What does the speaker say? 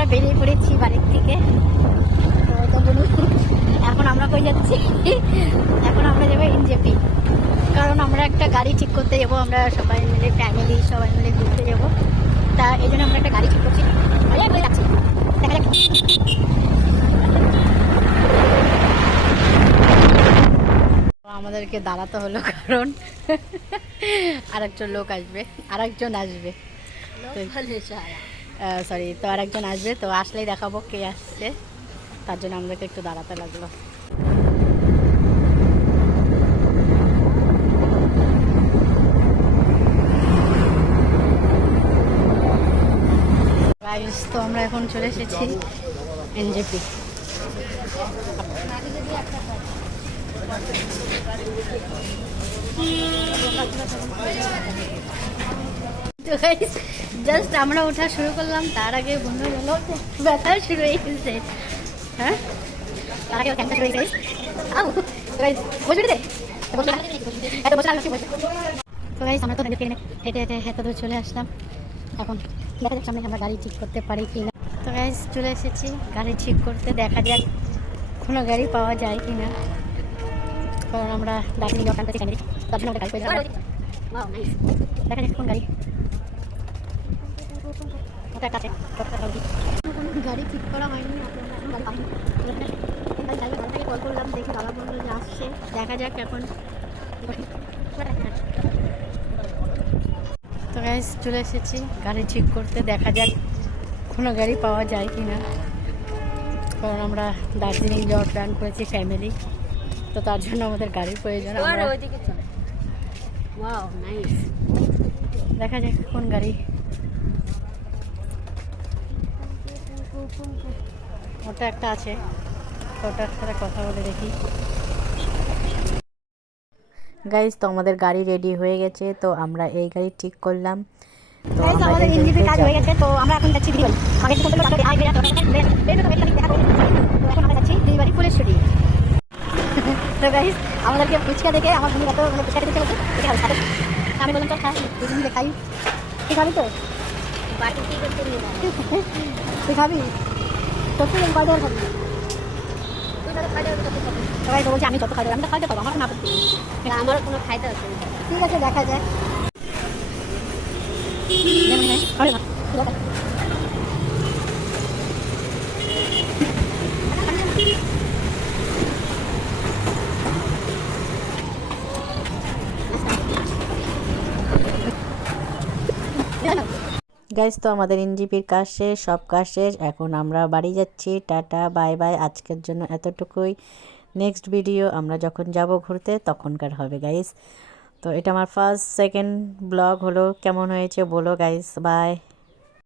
আমরা বেরিয়ে পড়েছি বাড়ির থেকে। তো এখন আমরা কই যাচ্ছি? এখন আমরা যাবো এনজেপি, কারণ আমরা একটা গাড়ি ঠিক করতে যাবো। আমরা সবাই মিলে, ফ্যামিলি সবাই মিলে ঘুরতে যাবো। তা এই জন্য আমরা একটা গাড়ি ঠিক করছি। যাচ্ছি, দেখা যাক। আমাদেরকে দাঁড়াতে হলো কারণ আরেকজন আসবে সরি, তো আরেকজন আসবে। তো আসলেই দেখাবো কে আসছে, তার জন্য আমাদেরকে একটু দাঁড়াতে লাগলো। তো আমরা এখন চলে এসেছি এনজেপি। জাস্ট আমরা ওঠা শুরু করলাম, তার আগে বন্ধু গেল ব্যথা শুরু হয়ে গেছে। হ্যাঁ, তার আগে ক্যান্সার শুরু হয়ে গেছে। তো গাইস, আমরা তো হেঁটে হেঁটে হেঁটে দূর চলে আসলাম। এখন দেখা যাক সামনে আমরা গাড়ি ঠিক করতে পারি কি না। তো গাইস, চলে এসেছি গাড়ি ঠিক করতে। দেখা যাক কোনো গাড়ি পাওয়া যায় কি না, কারণ আমরা দার্জিলিং যাওয়ার প্ল্যান করছি, তার জন্য আমরা গাড়ি পেয়ে যাবো। দেখা যাক কোন গাড়ি। গাড়ি ঠিক করা হয়নি, গাড়ি কল করলাম, দেখি দাদা বললো যে আসছে। দেখা যাক এখন। তো গাইস, চলে এসেছি গাড়ি ঠিক করতে। দেখা যাক কোনো গাড়ি পাওয়া যায় কি না, কারণ আমরা দার্জিলিং যাওয়ার প্ল্যান করেছি ফ্যামিলি, তো তার জন্য আমাদের গাড়ির প্রয়োজন। দেখা যাক কোন গাড়ি। ওটা একটা আছে, ওটার সাথে কথা বলে দেখি। গাইস, তো আমাদের গাড়ি রেডি হয়ে গেছে, তো আমরা এই গাড়ি ঠিক করলাম। তো আমাদের ইঞ্জিনের কাজ হয়ে গেছে, তো আমরা এখন যাচ্ছি দিবাড়ি। আগে তো বললো তারপরে আগে এখন আমরা যাচ্ছি দিবাড়ি ফুলেশ্বরী। তো গাইস, আমাদেরকে ফুচকা দেখে আমার বন্ধু এত মানে ফুচকা খেতে চলেছে, আমি বললাম তো খাই, দুজন মিলে খাই। তুই খাবি তো? বাকি কি করতে নিয়ে তুই খাবি? সত্যি কয় দেওয়ার খাবি? সবাই তো বলছে আমি যত খাই আমি তো খাইতে পারবো, আমার কোনো আপত্তি নেই, আমারও কোনো খাইতে আছে। ঠিক আছে, দেখা যায়। গাইস, তো আমাদের এনজিপির কাজ শেষ, সব কাজ শেষ। এখন আমরা বাড়ি যাচ্ছি। Tata, bye bye. আজকের জন্য এতটুকুই। নেক্সট ভিডিও আমরা যখন যাব ঘুরতে তখনকার হবে গাইস। তো এটা আমার ফার্স্ট সেকেন্ড ব্লগ হলো, কেমন হয়েছে বলো গাইস। বাই।